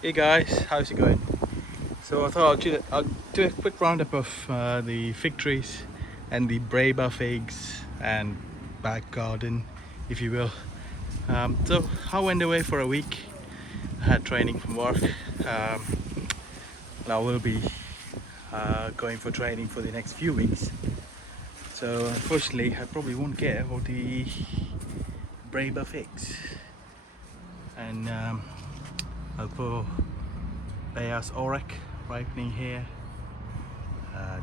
Hey guys, how's it going? So I thought I'll do a quick roundup of the fig trees and the Breba figs and back garden, if you will. So I went away for a week. I had training from work. Now we'll be going for training for the next few weeks. So unfortunately, I probably won't get all the Breba figs. And I'll put Bayas Orek ripening here.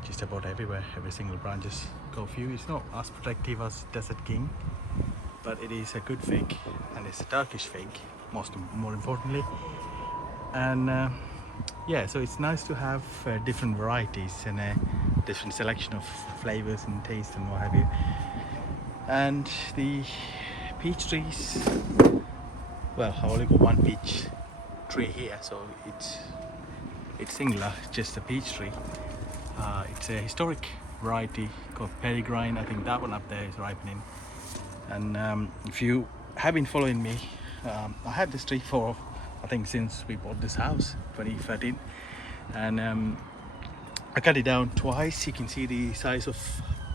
Just about everywhere, every single branch just got a few. It's not as protective as Desert King, but it is a good fig, and it's a Turkish fig, more importantly. And yeah, so it's nice to have different varieties and a different selection of flavors and taste and what have you. And the peach trees, well, I only got one peach tree here, so it's singular, just a peach tree. It's a historic variety called Peregrine. I think that one up there is ripening. And if you have been following me, I had this tree for, I think, since we bought this house 2013, and I cut it down twice. You can see the size of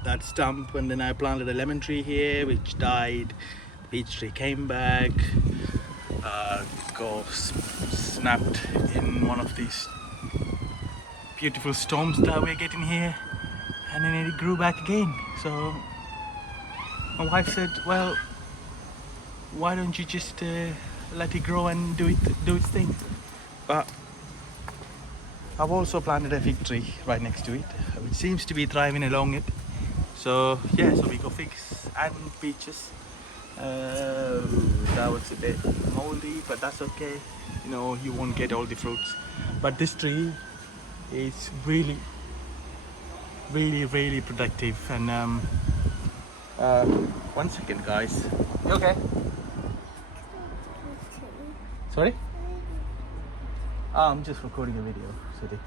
that stump, and then I planted a lemon tree here which died. The peach tree came back, got snapped in one of these beautiful storms that we're getting here, and then it grew back again. So my wife said, well, why don't you just let it grow and do its thing. But I've also planted a fig tree right next to it, which seems to be thriving along it. So yeah, so we got figs and peaches. That was a bit moldy, but that's okay. You know, you won't get all the fruits. But this tree is really productive. And 1 second, guys. You okay? Sorry? I'm just recording a video, City.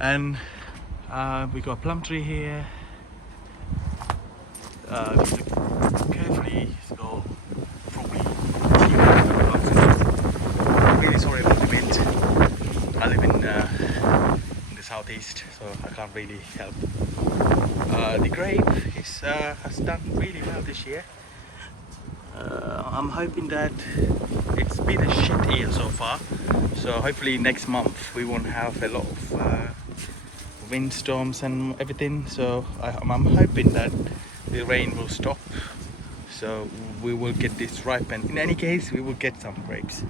And we got a plum tree here. If you look carefully, it's got probably plums in it. I'm really sorry about the wind. I live in the southeast, so I can't really help. The grape has done really well this year. I'm hoping that it's been a shit year so far, so hopefully next month we won't have a lot of windstorms and everything. So I'm hoping that the rain will stop, so we will get this ripened. In any case, we will get some grapes.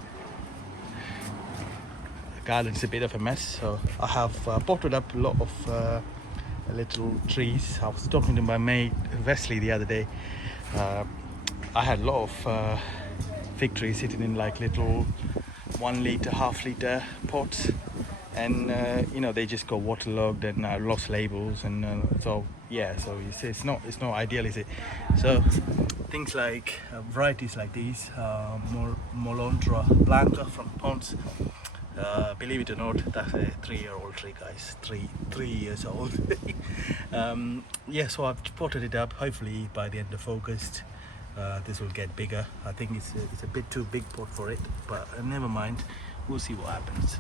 The garden's a bit of a mess, so I have potted up a lot of little trees. I was talking to my mate Wesley the other day. I had a lot of fig trees sitting in like little 1 liter, half-liter pots, and you know, they just got waterlogged and lost labels, and so yeah, so you see, it's not ideal, is it? So things like varieties like these, Molondra Blanca from Ponce. Believe it or not, that's a 3-year-old tree, guys. 3 years old. Yeah, so I've potted it up. Hopefully by the end of August, this will get bigger. I think it's a bit too big pot for it, but never mind. We'll see what happens.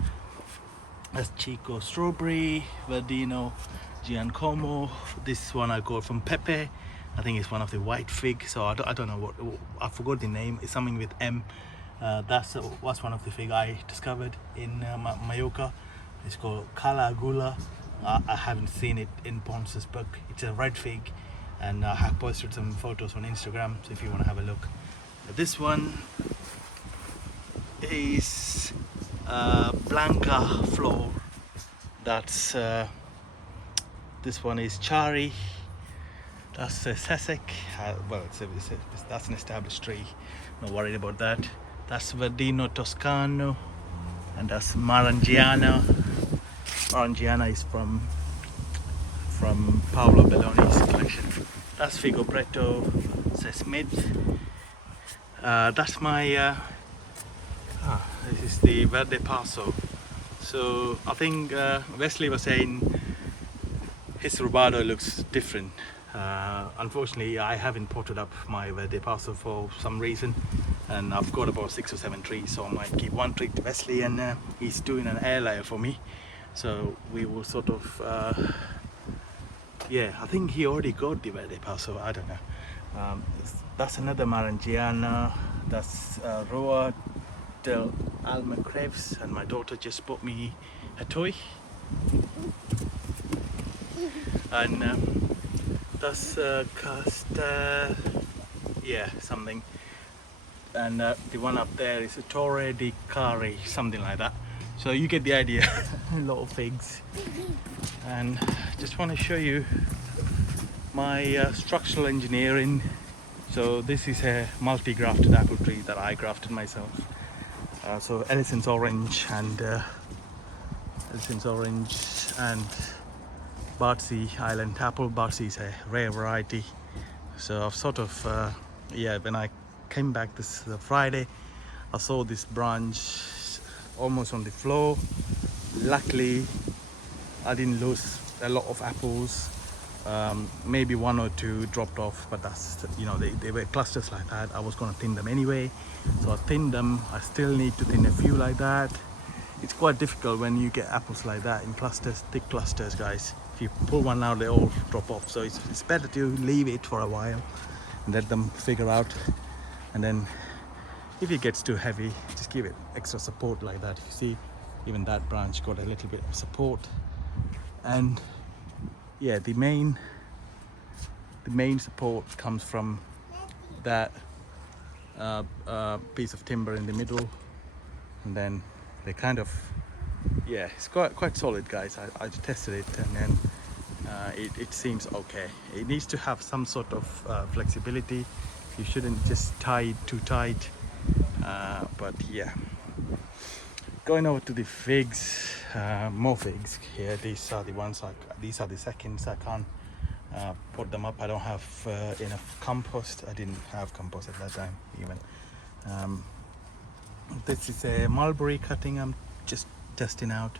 That's Chico Strawberry, Verdino, Giancomo. This one I got from Pepe. I think it's one of the white fig. So I don't know what, I forgot the name. It's something with M. That's one of the fig I discovered in Mallorca. It's called Kala Gula. I haven't seen it in Ponce's book. It's a red fig, and I have posted some photos on Instagram, so if you want to have a look. This one is Blanca Flor. That's this one is Chari. That's a Sesek. Well, that's an established tree. Not worried about that. That's Verdino Toscano, and that's Marangiana. Marangiana is from Paolo Belloni's collection. That's Figo Preto, Smith. That's my this is the Verde Paso. So I think Wesley was saying his Rubado looks different. Unfortunately, I haven't potted up my Verde Paso for some reason. and I've got about 6 or 7 trees, so I might give one tree to Wesley, and he's doing an air layer for me, so we will sort of yeah, I think he already got the verde pass, so I don't know. That's another Marangiana. That's Roa del Almacreves, and my daughter just bought me a toy. And that's Casta, yeah, something. And the one up there is a Torre di Cari, something like that. So you get the idea. A lot of figs. And just want to show you my structural engineering. So this is a multi-grafted apple tree that I grafted myself. So Ellison's orange and Bardsey Island apple. Bardsey is a rare variety. So I've sort of yeah, when I came back this Friday, I saw this branch almost on the floor. Luckily I didn't lose a lot of apples. Maybe 1 or 2 dropped off, but that's, you know, they were clusters like that. I was going to thin them anyway, so I thinned them. I still need to thin a few like that. It's quite difficult when you get apples like that in clusters, thick clusters, guys. If you pull one out, they all drop off, so it's better to leave it for a while and let them figure out. And then if it gets too heavy, just give it extra support like that. You see, even that branch got a little bit of support. And yeah, the main support comes from that piece of timber in the middle, and then they kind of, yeah, it's quite solid, guys. I tested it, and then it seems okay. It needs to have some sort of flexibility. You shouldn't just tie it too tight, but yeah. Going over to the figs, more figs here. These are the ones, these are the seconds. I can't put them up. I don't have enough compost. I didn't have compost at that time even. This is a mulberry cutting I'm just testing out.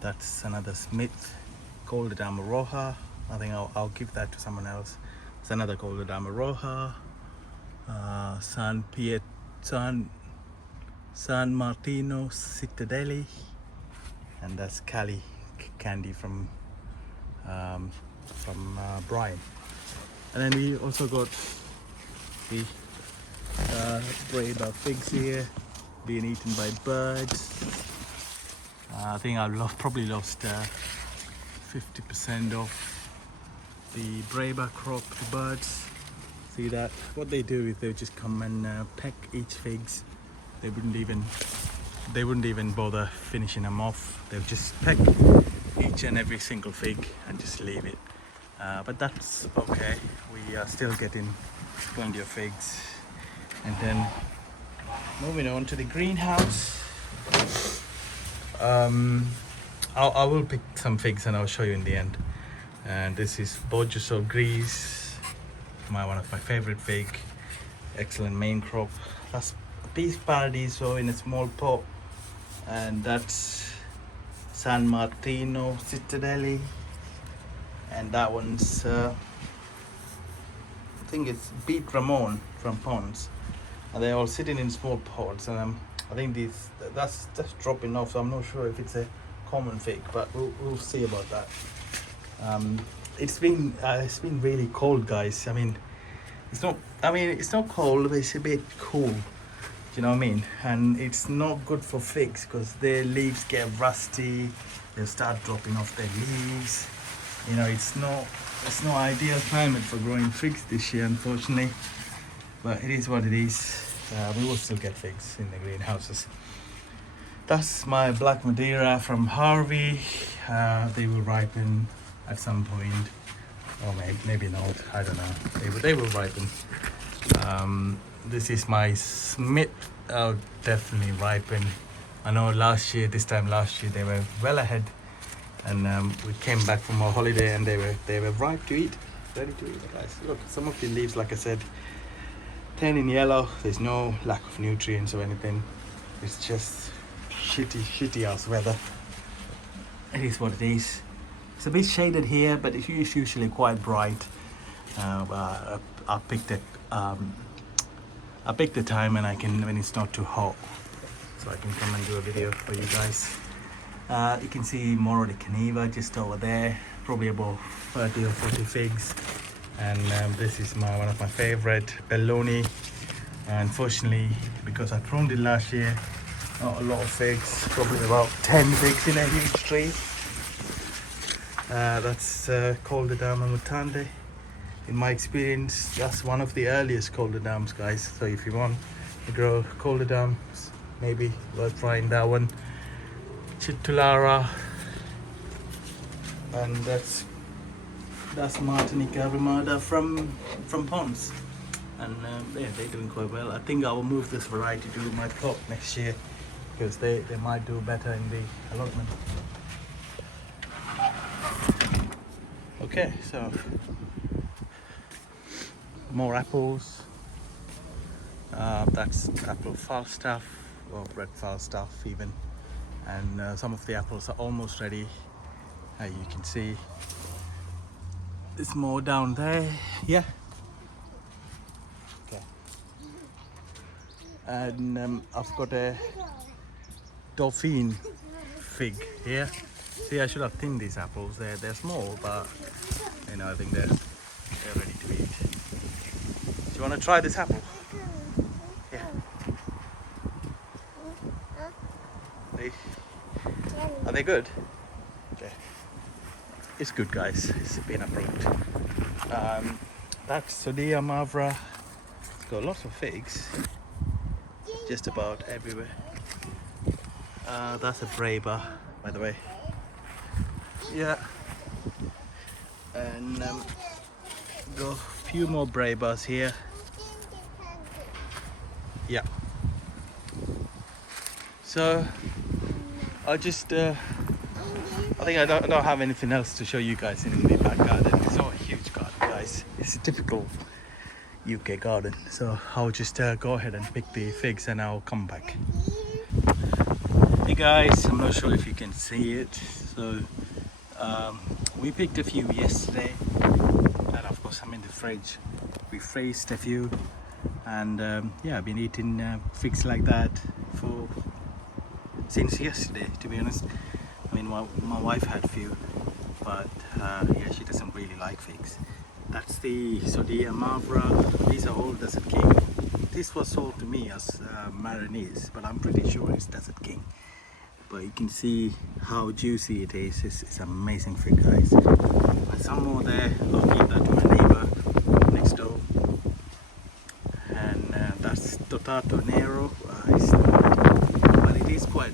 That's another Smith Golden Amaroha. I think I'll give that to someone else. It's another Golden Amaroha. San Martino Cittadeli, and that's Cali candy from Brian. And then we also got the Breda figs here being eaten by birds. I think I've probably lost 50% of the Breda crop to birds. See that? What they do is they just come and peck each figs. They wouldn't even bother finishing them off. They'll just peck each and every single fig and just leave it. But that's okay. We are still getting plenty of figs. And then moving on to the greenhouse. I will pick some figs and I'll show you in the end. And this is Borgesol Gris, one of my favorite fig. Excellent main crop. That's Peace Paradiso in a small pot, and that's San Martino Cittadeli, and that one's I think it's Beat Ramon from Ponds, and they're all sitting in small pots, and I think that's just dropping off, so I'm not sure if it's a common fig, but we'll see about that. It's been really cold, guys. I mean it's not cold, but it's a bit cool. You know what I mean? And it's not good for figs because their leaves get rusty. They'll start dropping off their leaves. You know, it's no ideal climate for growing figs this year, unfortunately. But it is what it is. We will still get figs in the greenhouses. That's my Black Madeira from Harvey. They will ripen at some point, or maybe not. I don't know. They will ripen. This is my Smith. Oh, definitely ripen. I know this time last year they were well ahead, and we came back from our holiday and they were ripe to eat, ready to eat, guys. Look, some of the leaves, like I said, turning yellow. There's no lack of nutrients or anything. It's just shitty ass weather. It is what it is. It's a bit shaded here, but it's usually quite bright. I picked I pick the time and I can, when it's not too hot, so I can come and do a video for you guys. You can see Moro de Caneva just over there, probably about 30 or 40 figs. And this is one of my favorite, Belloni. Unfortunately, because I pruned it last year, not a lot of figs, probably about 10 figs in a huge tree. That's Coldedama Mutande. In my experience, that's one of the earliest Coldedams, guys. So if you want to grow Coldedams, maybe worth trying that one. Chitulara, and that's Martinica Ramada from Pons, and yeah, they're doing quite well. I think I will move this variety to my plot next year because they might do better in the allotment. Okay, so more apples. That's apple Falstaff or red Falstaff even, and some of the apples are almost ready. You can see there's more down there. Yeah. Okay. And I've got a Dauphine fig here. See, I should have thinned these apples. They're small, but you know, I think they're ready to eat. Do you want to try this apple? Yeah. Are they good? Okay. It's good, guys. It's been approved. That's Sodea Mavra. It's got lots of figs, just about everywhere. That's a Breba, by the way. Yeah. And got a few more Brebas here. Yeah. So I'll just I think I don't have anything else to show you guys in the back garden. It's not a huge garden, guys. It's a typical UK garden. So I'll just go ahead and pick the figs and I'll come back. Hey guys, I'm not sure if you can see it. So we picked a few yesterday, and of course I'm in the fridge. We freezed a few, and yeah, I've been eating figs like that since yesterday, to be honest. I mean, my wife had a few, but yeah, she doesn't really like figs. That's the Sodea Mavra. These are all Desert King. This was sold to me as Marinese, but I'm pretty sure it's Desert King. But you can see how juicy it is. It's amazing fig, guys. And some more there. I'll give that to my neighbor next door. And that's Totato Nero. But it is quite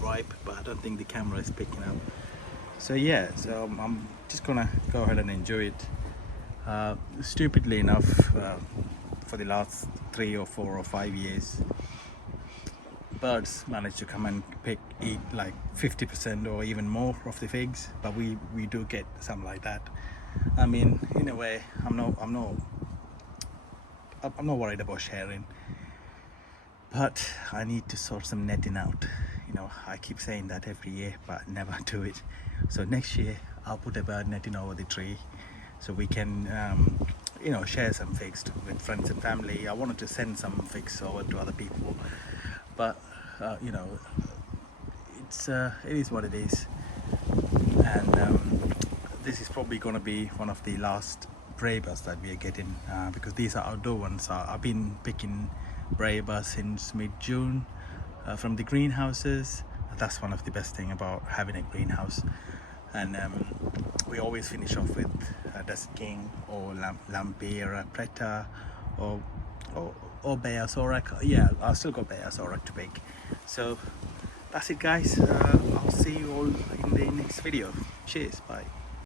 ripe, but I don't think the camera is picking up. So yeah, so I'm just gonna go ahead and enjoy it. Stupidly enough, for the last 3 or 4 or 5 years, birds manage to come and eat like 50% or even more of the figs, but we do get some like that. I mean, in a way, I'm not worried about sharing, but I need to sort some netting out. You know, I keep saying that every year, but never do it. So next year I'll put a bird netting over the tree so we can you know, share some figs with friends and family. I wanted to send some figs over to other people, but you know, it is what it is. And this is probably going to be one of the last Brebas that we are getting, because these are outdoor ones. I've been picking Breba since mid-June from the greenhouses. That's one of the best thing about having a greenhouse. And we always finish off with Desert King or Lampera Preta or Bayas Auroch. Yeah, I've still got Bayas Auroch to pick. So that's it, guys. I'll see you all in the next video. Cheers, bye.